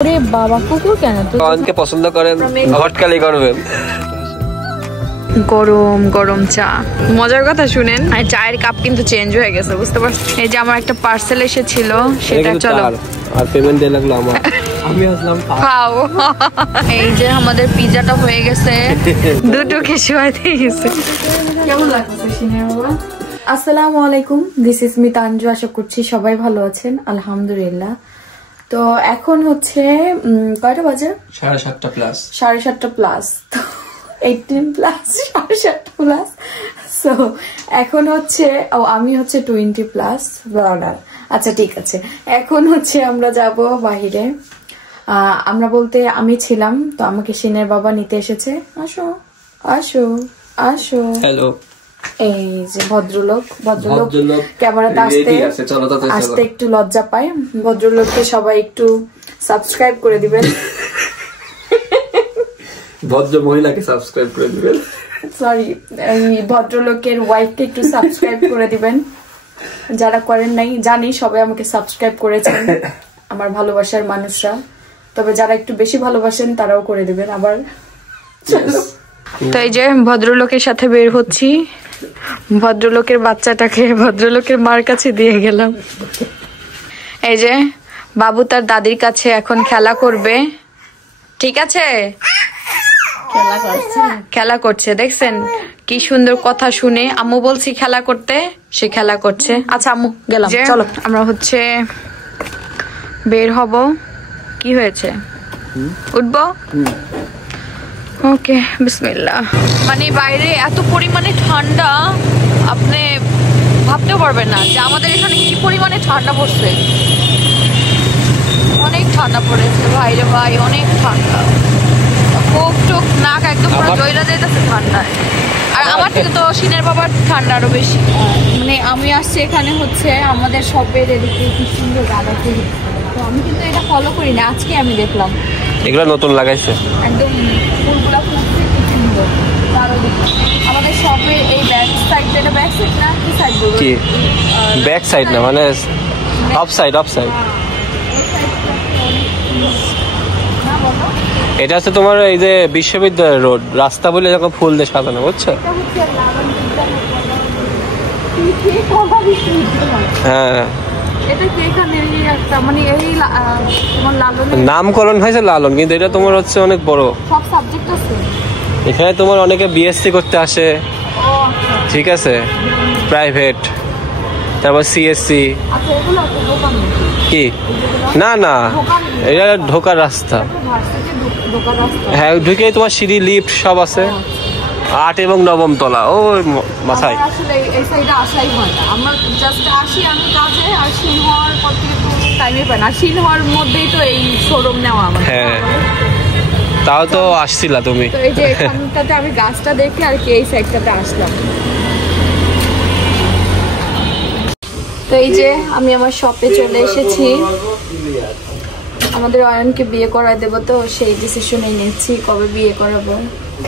ওরে বাবা কুকুর কেন তো অনকে পছন্দ করেন ঘটকালি করবেন গরম গরম চা মজার কথা শুনেন আর চায়ের কাপ কিন্তু চেঞ্জ হয়ে গেছে বুঝতে পারছেন এই যে আমার একটা পার্সেল এসেছিল সেটা চলো আর পেমেন্ট দিয়ে লাগলো আমার আমি আসলাম খাও এই যে আমাদের পিজাটা হয়ে গেছে দুটো কিছু হয়ে গেছে কেমন লাগছে সিনে বাবা আসসালামু আলাইকুম দিস ইজ মি তানজু আশা করছি সবাই ভালো আছেন আলহামদুলিল্লাহ তো এখন হচ্ছে কয়টা বাজে 7:30 প্লাস 7:30 প্লাস তো 18 প্লাস 7:30 প্লাস সো এখন হচ্ছে আমি হচ্ছে 20 প্লাস আচ্ছা ঠিক আছে এখন হচ্ছে আমরা যাব বাইরে আমরা বলতে আমি ছিলাম তো আমাকে সিনের বাবা নিতে এসেছে আসো আসো আসো হ্যালো এই যে ভদ্রলোক ক্যামেরাতে আসতে একটু লজ্জা পায় ভদ্রলোককে সবাই একটু সাবস্ক্রাইব করে দিবেন ভদ্র মহিলাকে সাবস্ক্রাইব করে দিবেন সরি এই ভদ্রলোকের ওয়াইফকে একটু সাবস্ক্রাইব করে দিবেন যারা করেন নাই জানি সবাই আমাকে সাবস্ক্রাইব করেছেন আমার ভালোবাসার মানুষরা তবে যারা একটু বেশি ভালোবাসেন তারাও করে দিবেন আবার তো এই যে ভদ্রলোকের সাথে বের হচ্ছি ভদ্রলোকের বাচ্চাটাকে ভদ্রলোকের মার কাছে দিয়ে গেলাম এই যে বাবু তার দাদির কাছে এখন খেলা করবে ঠিক আছে খেলা করছে দেখছেন কি সুন্দর কথা শুনে আম্মু বলছি খেলা করতে সে খেলা করছে আচ্ছা আম্মু গেলাম চলো আমরা হচ্ছে বের হব কি হয়েছে উঠবো ওকে বিসমিল্লাহ মানে বাইরে এত পরিমাণে ঠান্ডা আপনি ভাবতেও পারবেন না যে আমাদের এখানে কি পরিমাণে ঠান্ডা পড়ছে অনেক ঠান্ডা পড়েছে ভাইরে ভাই অনেক ঠান্ডা কোক টোক নাক একদম পুরো জয়রা যাইতেছে ঠান্ডায় আর আমার থেকে তো সিনের বাবার ঠান্ডা আরো বেশি মানে আমি আসছি এখানে হচ্ছে আমাদের শপের এদিকে কি সুন্দর গাঁদা ফুল তো আমি কিন্তু এটা ফলো করি না আজকে আমি দেখলাম এগুলো নতুন লাগাইছে একদম ফুলগুলা ফুটছে কি সুন্দর আমাদের শপের এই ব্যাক সাইড এটা ব্যাক সাইড না কি সাইড বলবো কি ব্যাক সাইড না মানে অফ সাইড এটা হচ্ছে তোমার এই যে বিশ্ববিদ্যালয় রোড রাস্তা বলে যখন ফুল দিয়ে সাজানো বুঝছো হ্যাঁ নামকরণ হয়েছে লালন কিন্তু এটা তোমার হচ্ছে অনেক বড় এখানে তোমার অনেকে বিএসসি করতে আসে ঠিক আছে প্রাইভেট তারপর সিএসসি কি না না এটা ঢোকার রাস্তা হ্যাঁ ঢুকে তোমার সিঁড়ি লিফট সব আছে 8 এবং 9ম তলা ও মাথায় হ্যাঁ তাও তো আসছিলা তুমি এই যে এখানটাতে আমি গাছটা দেখে আর কি এই সাইডটাতে আসলাম তো এই যে আমি আমার শপে চলে এসেছি আমাদের অয়নকে বিয়ে করায় দেবো তো সেই ডিসিশনই নিচ্ছি কবে বিয়ে করাবো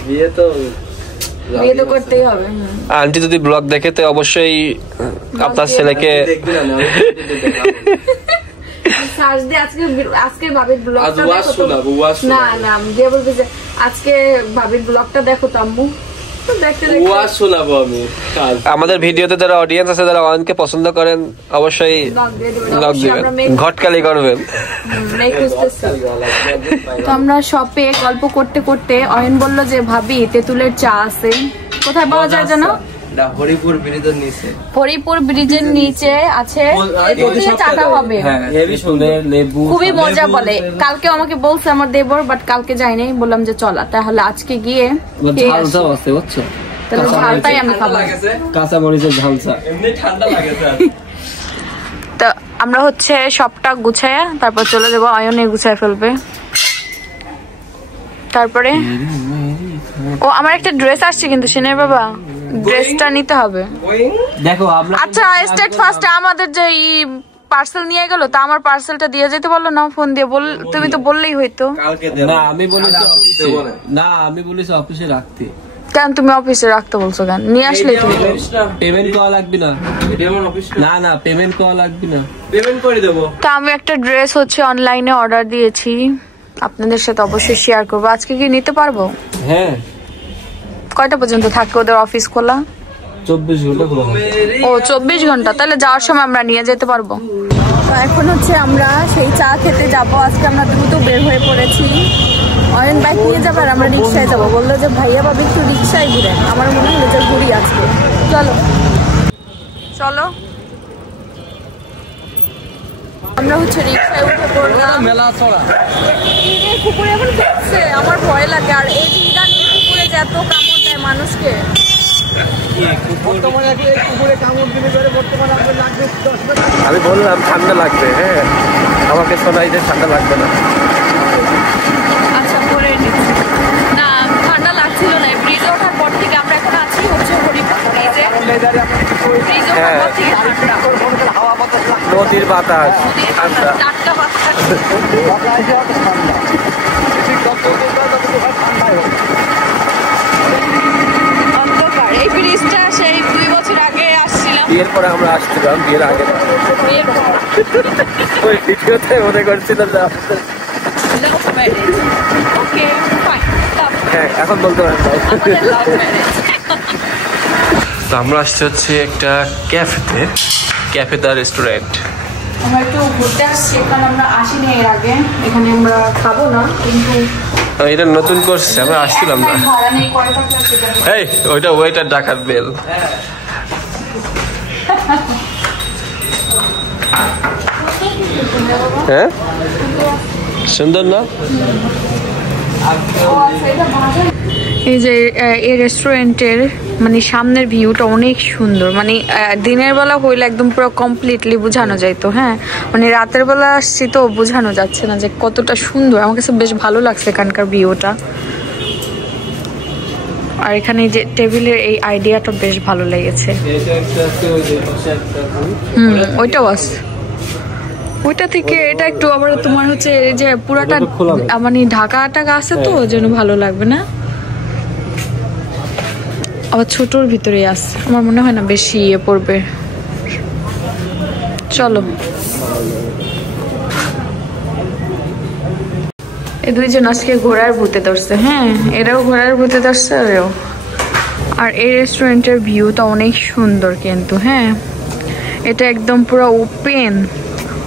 বিয়ে তো করতেই হবে আন্টি যদি ব্লগ দেখে তো অবশ্যই আপনার ছেলেকে সার্চ দিয়ে আজকে ভাবির ব্লগটা দেখো না না দিয়ে বলবে যে আজকে ভাবির ব্লগটা দেখো তো আম্মু আমাদের ভিডিওতে যারা অডিয়েন্স আছে যারা অয়নকে পছন্দ করেন অবশ্যই ঘটকালি করবেন তো আমরা শপে গল্প করতে করতে অয়ন বললো যে ভাবি তেঁতুলের চা আছে কোথায় পাওয়া যায় জানো হরিপুর ব্রিজের নিচে আছে চাটা হবে খুবই মজা বলে কালকে আমাকে বলছে আমার দেবর বাট কালকে যাইনি বললাম যে চলা তাহলে আজকে গিয়ে তাহলে ঝালটাই আমি খাবো কাঁচা মরিচের ঝালসা এমনি ঠান্ডা লাগে তো আমরা হচ্ছে সবটা গুছায়া তারপর চলে যাবো অয়নে গুছায় ফেলবে তারপরে ও আমার একটা ড্রেস আসছে কিন্তু সিনের বাবা ড্রেসটা নিতে হবে দেখো আচ্ছা স্টেট ফার্স্ট আমাদের যে পার্সেল নিয়ে গেল তা আমার পার্সেলটা দিয়ে যেতে বললো না ফোন দিয়ে তুমি তো বললেই হইতো না আমি বলেছি অফিসে না আমি বলেছি অফিসে রাখতে কেন তুমি অফিসে রাখতে বলছো কেন? নিয়ে আসলে তুমি পেমেন্ট করা লাগবে না। না না পেমেন্ট করা লাগবে না, পেমেন্ট করে দেবো। তো আমি একটা ড্রেস হচ্ছে অনলাইনে অর্ডার দিয়েছি, আপনাদের সাথে অবশ্যই শেয়ার করবো। আজকে কি নিতে পারবো? হ্যাঁ। কয়টা পর্যন্ত থাকে ওদের অফিস খোলা? 24 ঘন্টা খোলা। ও 24 ঘন্টা, তাহলে যাওয়ার সময় আমরা নিয়ে যেতে পারবো। এখন হচ্ছে আমরা সেই চা খেতে যাব। আজকে আমরা দ্রুত বের হয়ে পড়েছি। অয়ন বাইক নিয়ে যাবো আর আমরা রিক্সায় যাবো। বললো যে ভাইয়া বাবা একটু রিক্সায় ঘুরেন। আমার মনে হলো যে ঘুরি আজকে। চলো চলো, আমরা হচ্ছে রিক্সায় উঠে পড়লাম। কুকুরে এখন করছে, আমার ভয় লাগে। আর এই যে ইদানিং কুকুরে যে এত কামড় দেয় মানুষকে। আমি বললাম ঠান্ডা লাগবে, হ্যাঁ আমাকে শোনাই যে ঠান্ডা লাগবে না। আচ্ছা পরে নিচ্ছি। না ঠান্ডা লাগছিল না। ব্রিজে ওঠার পর থেকে আমরা এখন আছি হচ্ছে হরিপুর ব্রিজে। ব্রিজে ওঠার পর থেকে ঠান্ডা, নদীর বাতাস ঠান্ডা, টাটকা বাতাস। অন্ধকার। এই ব্রিজটা সেই 2 বছর আগে আসছিলাম। বিয়ের পরে আমরা আসছিলাম, বিয়ের আগে না। বিয়ের পর ওই ভিডিওতে মনে করছিলাম যে লাভ ম্যারেজ। ওকে ফাইন, হ্যাঁ এখন বলতে পারেন। আমাদের লাভ ম্যারেজ। তো আমরা আসছি হচ্ছে একটা ক্যাফেতে, ক্যাফেদা রেস্টুরেন্ট। আমরা একটু ঘুরতে আসছি, এখানে আমরা আসিনি এর আগে। এখানে আমরা খাবো না, কিন্তু এটা নতুন করছে, আমরা আসছিলাম না। ভাড়া নেই, কয় টাকা সেটা। এই ওইটা ওয়েটার ডাকাত বেল। হ্যাঁ সুন্দর না? এই যে এই রেস্টুরেন্টের মানে সামনের ভিউটা অনেক সুন্দর। মানে দিনের বেলা হইলে একদম পুরো কমপ্লিটলি বোঝানো যাইতো। হ্যাঁ মানে রাতের বেলা আসছি তো বোঝানো যাচ্ছে না যে কতটা সুন্দর। আমার কাছে বেশ ভালো লাগছে এখানকার ভিউটা। আর এখানে যে টেবিলের এই আইডিয়াটা বেশ ভালো লেগেছে। ওইটাও আছে। ওইটা থেকে এটা একটু আবার তোমার হচ্ছে যে পুরাটা মানে ঢাকা টাকা আছে তো ওই জন্য ভালো লাগবে না। আবার ছোটর ভিতরে আছে, আমার মনে হয় না বেশি ইয়ে পড়বে। চলো এই দুইজন আজকে ঘোড়ার ভূতে ধরছে। হ্যাঁ এরাও ঘোড়ার ভূতে ধরছে আরেও। আর এই রেস্টুরেন্টের ভিউটা অনেক সুন্দর কিন্তু। হ্যাঁ এটা একদম পুরো ওপেন,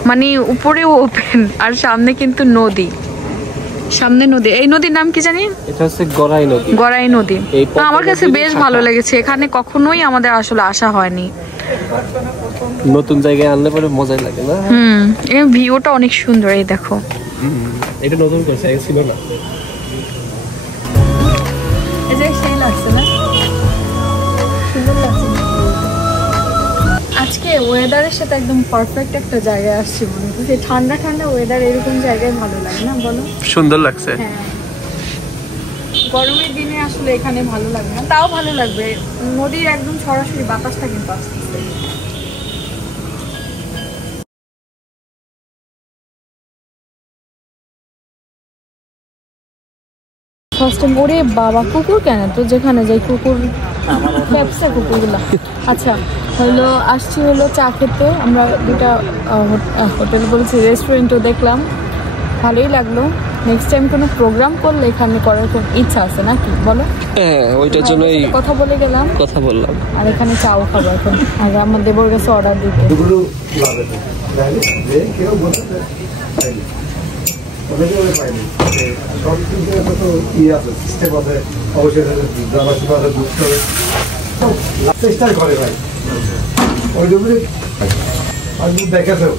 মানে উপরেও ওপেন আর সামনে কিন্তু নদী। সামনে নদী। এই নদীর নাম কি জানি? এটা হচ্ছে গড়াই নদী। গড়াই নদী। আমার কাছে বেশ ভালো লেগেছে। এখানে কখনোই আমাদের আসলে আসা হয়নি। নতুন জায়গায় আনলে পরে মজাই লাগে না? এই ভিউটা অনেক সুন্দর। এই দেখো এটা নতুন করছে, আগে ছিল না। এই যে সেই লাগছে না? সুন্দর লাগছে। আজকে ওয়েদারের সাথে একদম পারফেক্ট একটা জায়গায় আসছি মনে হচ্ছে। ঠান্ডা ঠান্ডা ওয়েদার এরকম জায়গায় ভালো লাগে না বলো? সুন্দর লাগছে। হ্যাঁ গরমের দিনে আসলে এখানে ভালো লাগবে না, তাও ভালো লাগবে। নদীর একদম সরাসরি বাতাসটা কিন্তু আসতেছে। First time. ওরে বাবা কুকুর কেন তো যেখানে যাই কুকুর ব্যবসা কুকুরগুলো। আচ্ছা হলো আসছি হলো চা খেতে। আমরা দুটা হোটেল বলছি রেস্টুরেন্টও দেখলাম, ভালোই লাগলো। নেক্সট টাইম কোনো প্রোগ্রাম করলে এখানে করার খুব ইচ্ছা আছে নাকি বলো? হ্যাঁ ওইটার জন্যই কথা বলে গেলাম, কথা বললাম। আর এখানে চাও খাবো এখন। আর আমার দেবর কাছে অর্ডার দিতে। দেখেছো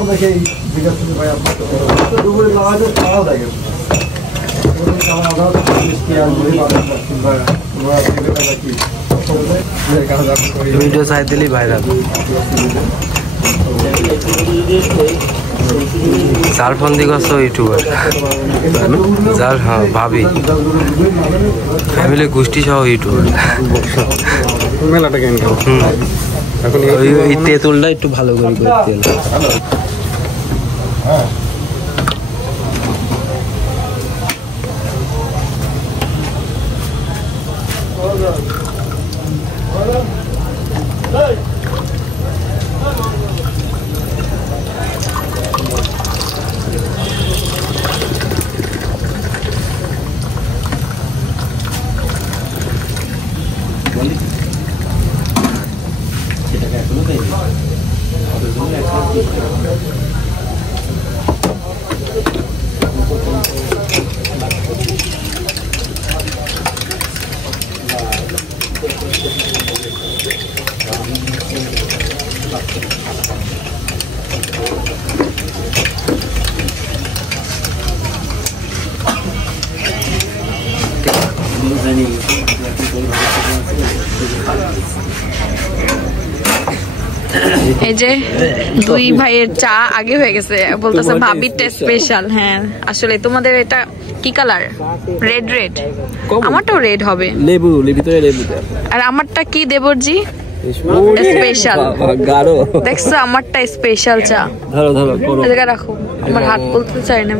অনেকেই জিজ্ঞাসা ভাই আপনার দুপুরে নামাজ তারাও দেখে ভিডিও চাই দিলেই ভাইরাল। যার ফোন দিয়ে করছো ইউটিউবার, যার হ্যাঁ ভাবি ফ্যামিলি গোষ্ঠী সহ ইউটিউবার। মেলাটা কেন এখন এই তেঁতুলটা একটু ভালো করে তেল। এই যে দুই ভাইয়ের চা আগে হয়ে গেছে, বলতেছে ভাবিরটা স্পেশাল। হ্যাঁ আসলে তোমাদের এটা কি কালার? রেড রেড, আমারটাও রেড হবে। লেবু ভিতরে লেবু। আর আমারটা কি দেবরজি? স্পেশাল গাঢ়। দেখছো আমারটা স্পেশাল চা। ধরো ধরো এদিকে রাখো, আমার হাত বলতে চাই না।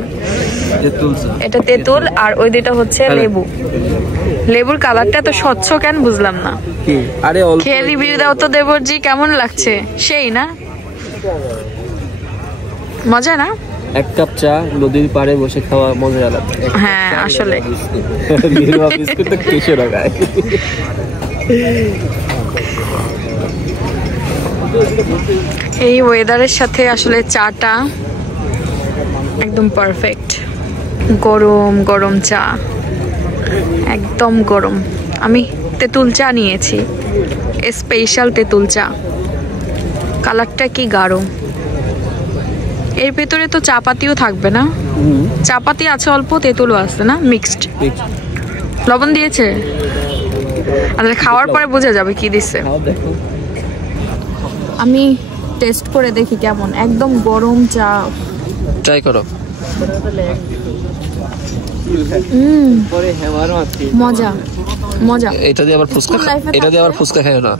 এটা তেঁতুল আর ওই দুটো হচ্ছে লেবু। লেবুর কালারটা এত স্বচ্ছ কেন বুঝলাম না। আরে খেয়ে রিভিউ দাও তো দেবরজি, কেমন লাগছে? সেই না মজা না? এক কাপ চা নদীর পাড়ে বসে খাওয়া মজা আলাদা। হ্যাঁ আসলে বিস্কুট তো 300 টাকায়। এই ওয়েদারের সাথে আসলে চাটা একদম পারফেক্ট। গরম গরম চা, একদম গরম। আমি তেঁতুল চা নিয়েছি, স্পেশাল তেঁতুল চা। কালারটা কি গাঢ়। এর ভেতরে তো চা পাতিও থাকবে না? চা পাতি আছে অল্প, তেঁতুলও আছে না, মিক্সড। লবণ দিয়েছে? আচ্ছা খাওয়ার পরে বোঝা যাবে কি দিচ্ছে। আমি টেস্ট করে দেখি কেমন। একদম গরম চা, ট্রাই করো। মজা মজা। এটা দিয়ে আবার ফুচকা খায় না।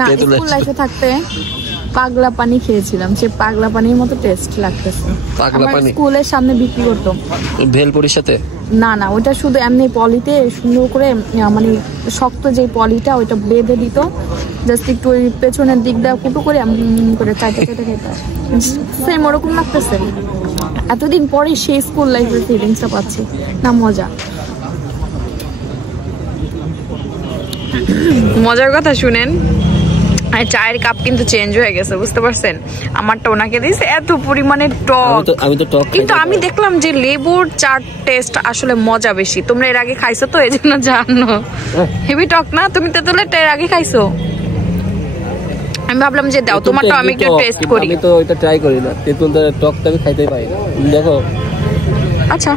না স্কুল লাইফে থাকতে পাগলা পানি খেয়েছিলাম, সে পাগলা পানির মতো টেস্ট লাগতেছে। পাগলা পানি স্কুলের সামনে বিক্রি করতো ভেলপুরির সাথে। না না ওটা শুধু এমনি পলিতে সুন্দর করে মানে শক্ত যে পলিটা ওইটা বেঁধে দিত, জাস্ট একটু ওই পেছনের দিকটা ফুটো করে করে চাইতে চাইতে খেতে সেম ওরকম লাগতেছে। এতদিন পরে সেই স্কুল লাইফের ফিলিংসটা পাচ্ছি না। মজার কথা শুনেন, আর চায়ের কাপ কিন্তু চেঞ্জ হয়ে গেছে, বুঝতে পারছেন? আমারটা ওনাকে দিয়েছে এত পরিমাণে টক। আমি তো টক, কিন্তু আমি দেখলাম যে লেবুর চার টেস্ট আসলে মজা বেশি। তোমরা এর আগে খাইছো তো, এই জন্য জানো। হেভি টক না? তুমি তেঁতুলেরটা এর আগে খাইছো? আমি ভাবলাম যে দাও তোমারটা আমি একটু টেস্ট করি। আমি তো এটা ট্রাই করি না, তেঁতুলটা টকটা আমি খাইতেই পারি না। দেখো আচ্ছা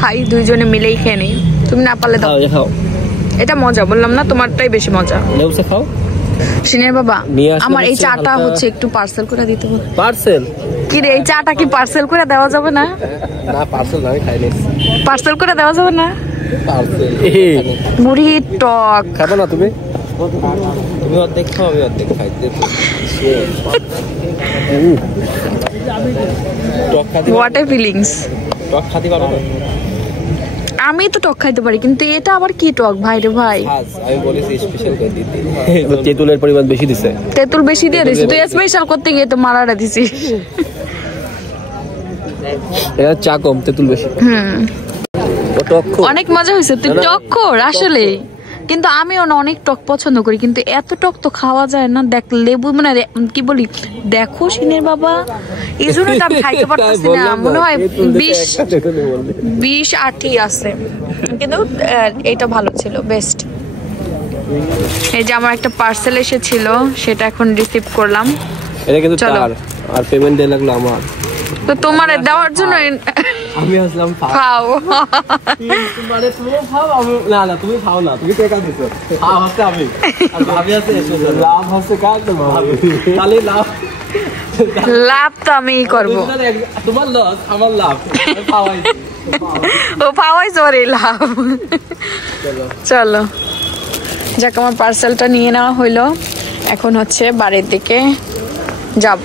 খাই, দুইজনে মিলেই খেয়ে নেই। তুমি না পারলে দাও। খাও, এটা মজা বললাম না, তোমারটাই বেশি মজা। লেবুটা খাও। সিনের বাবা আমার এই চাটা হচ্ছে একটু পার্সেল করে দিতে হবে। পার্সেল? কি রে, এই চাটা কি পার্সেল করে দেওয়া যাবে না? না পার্সেল আমি খাই না। পার্সেল করে দেওয়া যাবে না? পার্সেল মুড়ি টক খাবো না তুমি? তুমি অর্ধেক খাও, আমি অর্ধেক খাই। What a feelings. টক খাতে পারো না? আমি তো টক খাইতে পারি, কিন্তু এটা আবার কি টক ভাই রে ভাই। আমি বলেছি স্পেশাল করে দিতে। তেঁতুলের পরিমাণ বেশি দিছে। তেঁতুল বেশি দিয়ে দিছিস তুই? স্পেশাল করতে গিয়ে তো মারাটা দিছিস। এটা চা কম, তেঁতুল বেশি। অনেক মজা হয়েছে। তুই টক খোর আসলে, কিন্তু আমিও না অনেক টক পছন্দ করি, কিন্তু এত টক তো খাওয়া যায় না। দেখ লেবু মানে কি বলি, দেখো সিনের বাবা, এই জন্য তো আমি খাইতে পারতেছি না। মনে হয় 20-80 আছে, কিন্তু এটা ভালো ছিল, বেস্ট। এই যে আমার একটা পার্সেল এসেছিল, সেটা এখন রিসিভ করলাম। এটা কিন্তু তার, আর পেমেন্ট দিয়ে লাগলো আমার। তো তোমার দেওয়ার জন্য আমি আসলাম খাও। মানে তুমি খাও, আমি না না তুমি খাও না, তুমি টাকা দিছো। খাও হচ্ছে আমি, আর ভাবি আছে লাভ হচ্ছে কার? তো ভাবি খালি লাভ তো আমিই করব। তোমার লস আমার লাভ, পাওয়াই ও পাওয়াই জোরে লাভ। চলো যাক, আমার পার্সেলটা নিয়ে নেওয়া হইলো। এখন হচ্ছে বাড়ির দিকে যাব।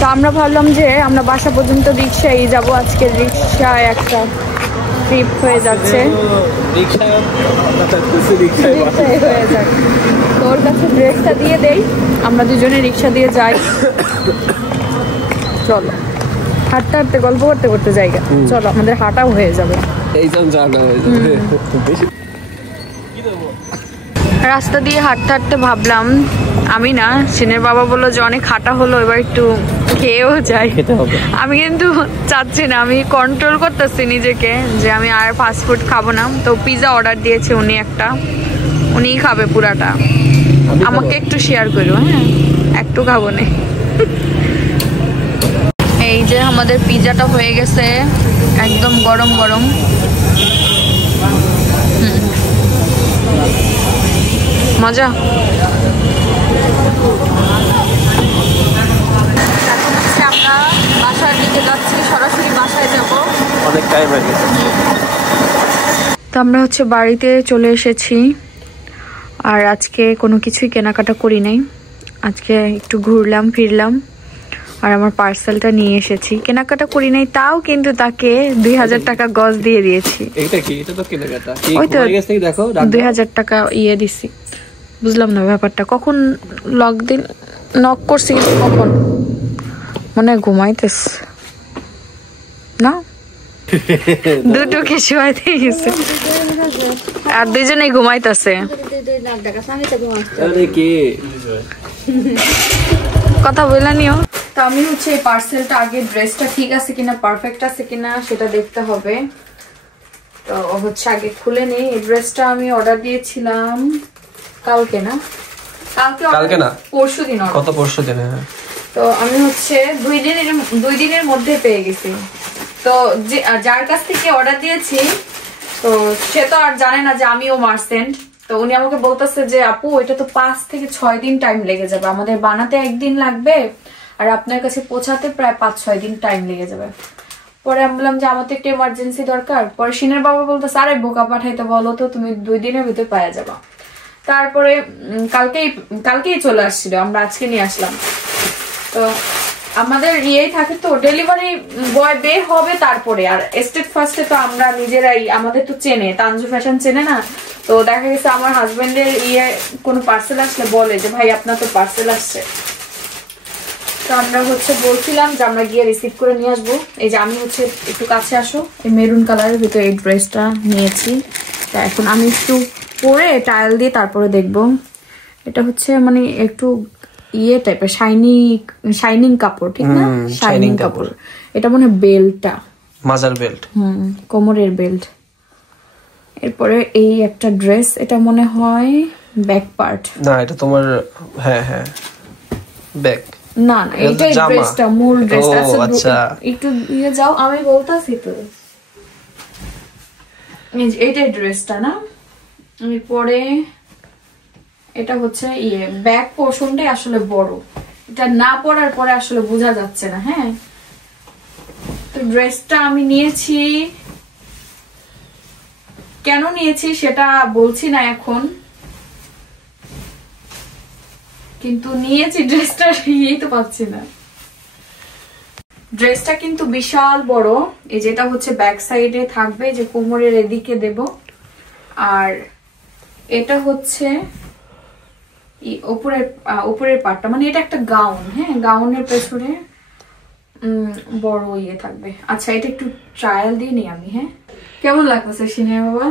তো আমরা ভাবলাম যে আমরা বাসা পর্যন্ত রিক্সায় যাব। আজকে রিক্সায় একটা ট্রিপ হয়ে যাচ্ছে। হয়ে যাক, তোর কাছে ড্রেসটা দিয়ে দেই, আমরা দুজনে রিক্সা দিয়ে যাই। চলো হাঁটতে হাঁটতে গল্প করতে করতে জায়গা, চলো আমাদের হাঁটাও হয়ে যাবে। রাস্তা দিয়ে হাঁটতে হাঁটতে ভাবলাম, আমি না, সিনের বাবা বললো যে অনেক হাঁটা হলো, এবার একটু খেয়েও যাই। আমি কিন্তু চাচ্ছি না, আমি কন্ট্রোল করতেছি নিজেকে যে আমি আর ফাস্ট ফুড খাবো না। তো পিৎজা অর্ডার দিয়েছে উনি একটা, উনিই খাবে পুরাটা, আমাকে একটু শেয়ার করো। হ্যাঁ একটু খাবো না। এই যে আমাদের পিৎজাটা হয়ে গেছে, একদম গরম গরম। মজা। দিকে যাচ্ছি, সরাসরি বাসায় যাব, অনেক টাইম হয়ে গেছে। তো আমরা হচ্ছে বাড়িতে চলে এসেছি, আর আজকে কোনো কিছুই কেনাকাটা করি নাই। আজকে একটু ঘুরলাম ফিরলাম, আর আমার পার্সেলটা নিয়ে এসেছি। কেনাকাটা করি নাই, তাও কিন্তু তাকে 2000 টাকা গজ দিয়ে দিয়েছি। এটা কি? এটা তো কেনাকাটা। ওই তো দেখো 2000 টাকা ইয়ে দিছি। বুঝলাম না ব্যাপারটা, কখন নক করছি কিন্তু কখন মনে ঘুমাইতেস না, দুটোকে শোয়াইতে গেছে আর দুইজনেই ঘুমাইতেছে। কথা বললা নিও। তো আমি হচ্ছে এই পার্সেলটা আগে ড্রেসটা ঠিক আছে কিনা, পারফেক্ট আছে কিনা সেটা দেখতে হবে। তো হচ্ছে আগে খুলে নেই। এই ড্রেসটা আমি অর্ডার দিয়েছিলাম কালকে না, কালকে না পরশু দিন। কত পরশু দিনে? তো আমি হচ্ছে 2 দিনের মধ্যে পেয়ে গেছি। তো যার কাছ থেকে অর্ডার দিয়েছি, তো সে তো আর জানে না যে আমিও মার্চেন্ট। তো উনি আমাকে বলতেছে যে আপু এটা তো 5 থেকে 6 দিন টাইম লেগে যাবে, আমাদের বানাতে 1 দিন লাগবে আর আপনার কাছে পৌঁছাতে প্রায় 5-6 দিন টাইম লেগে যাবে। পরে আমি বললাম যে আমার তো একটু এমার্জেন্সি দরকার। পরে সিনের বাবা বলতেছে আরে বোকা পাঠাইতে বলো তো, তুমি 2 দিনের ভিতরে পাওয়া যাবা। তারপরে কালকেই চলে আসছিল, আমরা আজকে নিয়ে আসলাম। তো আমাদের ইয়েই থাকে, তো ডেলিভারি বয় বের হবে তারপরে। আর স্টেট ফার্স্টে তো আমরা নিজেরাই, আমাদের তো চেনে, তানজু ফ্যাশন চেনে না। তো দেখা গেছে আমার হাজবেন্ডের কোনো পার্সেল আসলে বলে যে ভাই আপনার তো পার্সেল আসছে। তো আমরা হচ্ছে বলছিলাম যে আমরা গিয়ে রিসিভ করে নিয়ে আসবো। এই যে আমি হচ্ছে একটু কাছে আসো, এই মেরুন কালারের ভিতরে এই ড্রেসটা নিয়েছি। তা এখন আমি একটু পরে টাইল দিয়ে তারপরে দেখবো। এটা হচ্ছে মানে একটু ইয়ে টাইপের শাইনিং কাপড়, ঠিক না? শাইনিং কাপড়। এটা মনে হয় বেল্টটা, মাজার বেল্ট, কোমরের বেল্ট। এরপরে এই একটা ড্রেস, এটা মনে হয় ব্যাক পার্ট না, এটা তোমার, হ্যাঁ হ্যাঁ ব্যাক, না না এটাই ড্রেসটা, মূল ড্রেসটা। আচ্ছা একটু ইয়ে যাও, আমি বলতাছি তো এইটাই ড্রেসটা না। আমি পরে এটা হচ্ছে ইয়ে ব্যাক পোর্শনটাই আসলে বড়, এটা না পরার পরে আসলে বোঝা যাচ্ছে না। হ্যাঁ, তো ড্রেসটা আমি নিয়েছি, কেন নিয়েছি সেটা বলছি না এখন, কিন্তু নিয়েছি ড্রেসটা, ইয়েই তো পাচ্ছি না। ড্রেসটা কিন্তু বিশাল বড়। এই যেটা হচ্ছে ব্যাক সাইডে থাকবে, যে কোমরের এদিকে দেব। আর এটা হচ্ছে উপরের পার্টটা, মানে এটা একটা গাউন। হ্যাঁ, গাউনের পেছনে বড় ইয়ে থাকবে। আচ্ছা, এটা একটু ট্রায়াল দিয়ে নিই আমি। হ্যাঁ, কেমন লাগছে সিনিয়র বাবা?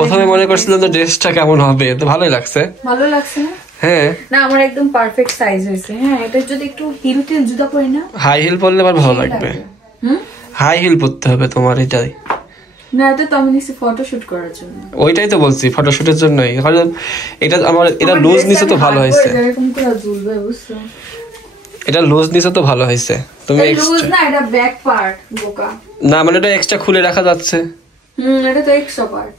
প্রথমে মনে করছিলাম তো ড্রেসটা কেমন হবে, তো ভালোই লাগছে। ভালো লাগছে না? হ্যাঁ না, আমার একদম পারফেক্ট সাইজ হয়েছে। হ্যাঁ, এটা যদি একটু হিল টিল জুতা পরি না, হাই হিল পরলে আবার ভালো লাগবে। হাই হিল পরতে হবে তোমার। এটাই না, এটা তো আমি নিছি ফটোশুট করার জন্য। ওইটাই তো বলছি, ফটোশুটের জন্যই। এটা আমার, এটা লুজ নিচে তো ভালো হয়েছে, এরকম করে ঝুলবে, বুঝছো? এটা লুজ নিচে তো ভালো হয়েছে। তুমি লুজ না, এটা ব্যাক পার্ট বোকা। না মানে এটা এক্সট্রা খুলে রাখা যাচ্ছে। এটা তো এক্সট্রা পার্ট।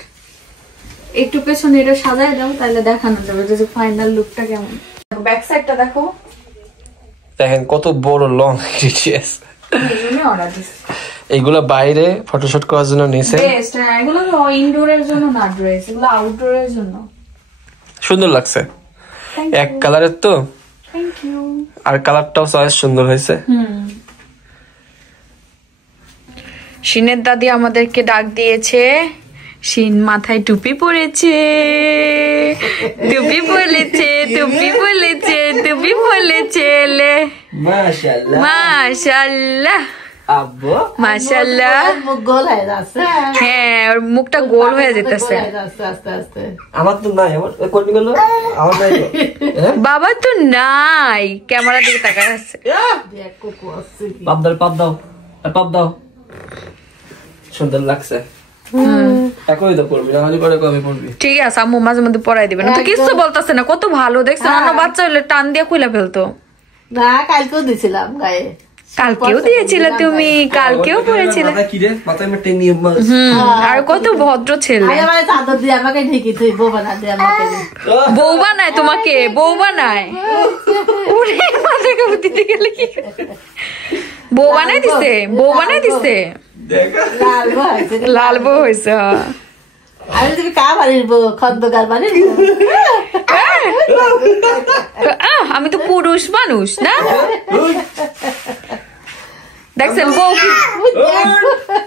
একটু পেছনে এটা সাজায় দাও, তাহলে দেখানো যাবে যে ফাইনাল লুকটা কেমন। ব্যাক সাইডটা দেখো, দেখেন কত বড় লং ড্রেস। এজন্য অর্ডার দিছি। এইগুলো বাইরে ফটোশুট করার জন্য নিছে। বেস্ট। হ্যাঁ, এগুলো তো ইনডোরের জন্য না ড্রেস, এগুলো আউটডোরের জন্য। সুন্দর লাগছে, এক কালারের তো। Thank you. আর কালারটাও চয়েস সুন্দর হয়েছে। শিনের দাদি আমাদেরকে ডাক দিয়েছে। শিন মাথায় টুপি পরেছে, টুপি পরেছে, টুপি পরেছে, টুপি পরেছে। মাশাআল্লাহ, মাশাআল্লাহ, আব্বু মাশাআল্লাহ। মুখ গোল হয়ে যাচ্ছে। হ্যাঁ, ওর মুখটা গোল হয়ে যেতেছে। আস্তে আস্তে। আমার তো নাই, আমার কোন গেল? আমার নাই। বাবা তো নাই, ক্যামেরা দিকে তাকায় আছে। দেখো কোসে পাপ দাও, পাপ দাও, পাপ দাও। সুন্দর লাগছে। একই তো করবি, না হলে করে কবে করবি? ঠিক আছে, আম্মু মাঝে মধ্যে পড়াই দিবেন। তো কিছু বলতাছে না, কত ভালো দেখছেন। অন্য বাচ্চা হলে টান দিয়ে খুলে ফেলতো না। কালকেও দিছিলাম গায়ে, কালকেও দিয়েছিলে তুমি, কালকেও পড়েছিলে। আর কত ভদ্র ছেলে। চাদর দিয়ে আমাকে ঢেকে তুই বউ বানা দিয়ে আমাকে। বউ বানায় তোমাকে, বউ বানায়। মাথা কাপড় দিতে গেলে কি বউ বানাই দিছে, বউ বানাই দিছে, লাল বউ হয়েছে। লাল বউ হয়েছে। আমি তুমি কা বাড়ির বউ, খন্দকার বাড়ির বউ। আমি তো পুরুষ মানুষ না, দেখছেন বউ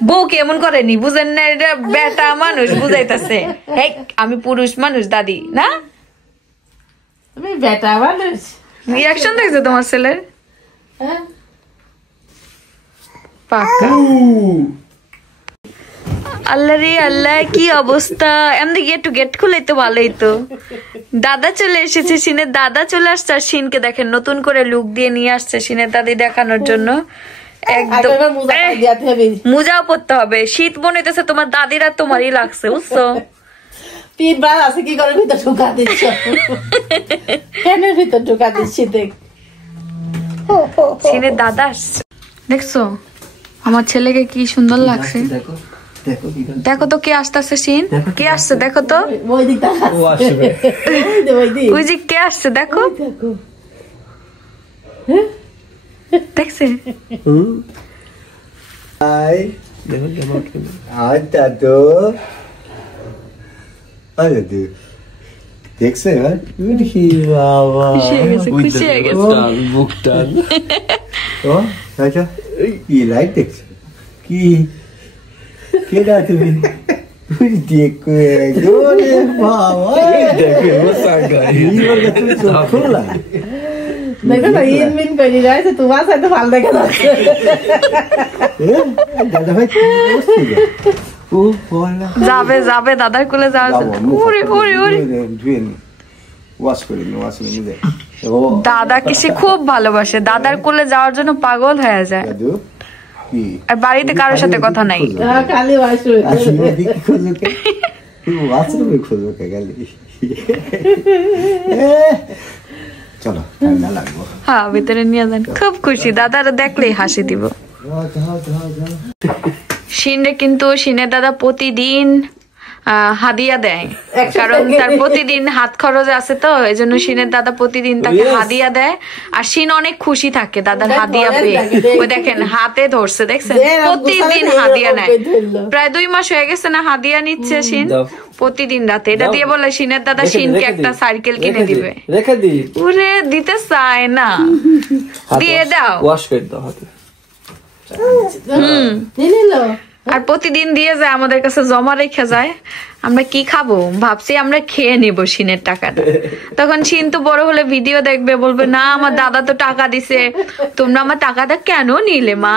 বউ কেমন করেনি, বুঝেন না? এটা বেটা মানুষ বুঝাইতেছে, আমি পুরুষ মানুষ দাদি না। তুমি বেটা মানুষ। রিয়াকশন দেখছো তোমার ছেলের? হ্যাঁ। পাক্কা। আল্লাহ রে আল্লাহ, কি অবস্থা! এমনি একটু গেট খুলে তো ভালোই তো। দাদা চলে এসেছে, সিনের দাদা চলে আসছে। আর সিনকে দেখেন নতুন করে লুক দিয়ে নিয়ে আসছে সিনের দাদি দেখানোর জন্য। একদম মোজাও পরতে হবে, শীত বনেতেছে। তোমার দাদিরা তোমারই লাগছে, বুঝছো? 3 বার আছে, কি করে ভিতর ঢুকা দিচ্ছ? কেন ভিতর ঢুকা দিচ্ছি? দেখ সিনের দাদা আসছে, দেখছো আমার ছেলেকে কি সুন্দর লাগছে। দেখো দেখো কি করে। দেখো তো কে আসতেছে, সিন কে আসছে দেখো তো। ওই দিক ও আসবে। ওই দিক ওই যে কে আসছে দেখো, দেখো। দেখছে? আই দেখো কেমন আয় দাদু, আয় দাদু, দেখছে? উঠি বাবা, খুশি হয়ে গেছে, খুশি হয়ে গেছে। বুকটান ও আচ্ছা, কি লাইট দেখছো? কি কেডা তুমি? তুই দেখো গোরে বাবা, দেখে ও সাগাই এইবার তুমি চোখ খোলা। দেখো না, ইনমিন করে রয়েছে, তোমার সাথে ভালো দেখা যাচ্ছে। দাদা ভাই কি করছিস? ও বলা যাবে যাবে দাদার কোলে যাওয়া। ওরে ওরে ওরে, ওয়াশ করে নি, ওয়াশ করে নি দে। ও দাদাকে সে খুব ভালোবাসে, দাদার কোলে যাওয়ার জন্য পাগল হয়ে যায়। দাদু কি আর বাড়িতে কারোর সাথে কথা নাই। খালি আসবে। আসলে দেখি খোঁজো কে, তুই ওয়াশরুমে খোঁজো কে গেলি? চলো ঠান্ডা লাগবো। হ্যাঁ ভিতরে নিয়ে যান, খুব খুশি। দাদারা দেখলেই হাসি দিব। সিনরে কিন্তু সিনের দাদা প্রতিদিন হাদিয়া দেয়, কারণ তার প্রতিদিন হাত খরচ আছে তো, এই জন্য সিনের দাদা প্রতিদিন তাকে হাদিয়া দেয়। আর সিন অনেক খুশি থাকে দাদার হাদিয়া পেয়ে। ওই দেখেন হাতে ধরছে, দেখছেন? প্রতিদিন হাদিয়া নেয়, প্রায় 2 মাস হয়ে গেছে না হাদিয়া নিচ্ছে সিন প্রতিদিন রাতে। এটা দিয়ে বলে সিনের দাদা সিনকে একটা সাইকেল কিনে দিবে। রেখে দি, ওরে দিতে চায় না, দিয়ে দাও। ওয়াশ করে দাও হাতে। আর প্রতিদিন দিয়ে যায়, আমাদের কাছে জমা রেখে যায়। আমরা কি খাবো ভাবছি, আমরা খেয়ে নিব সিনের টাকাটা। তখন সিন তো বড় হলে ভিডিও দেখবে, বলবে না আমার দাদা তো টাকা দিছে, তোমরা আমার টাকাটা কেন নিলে মা,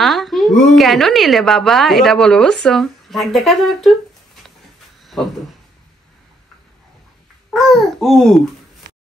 কেন নিলে বাবা, এটা বলো, বুঝছো? ঢাক দেখা যাও একটু। শব্দ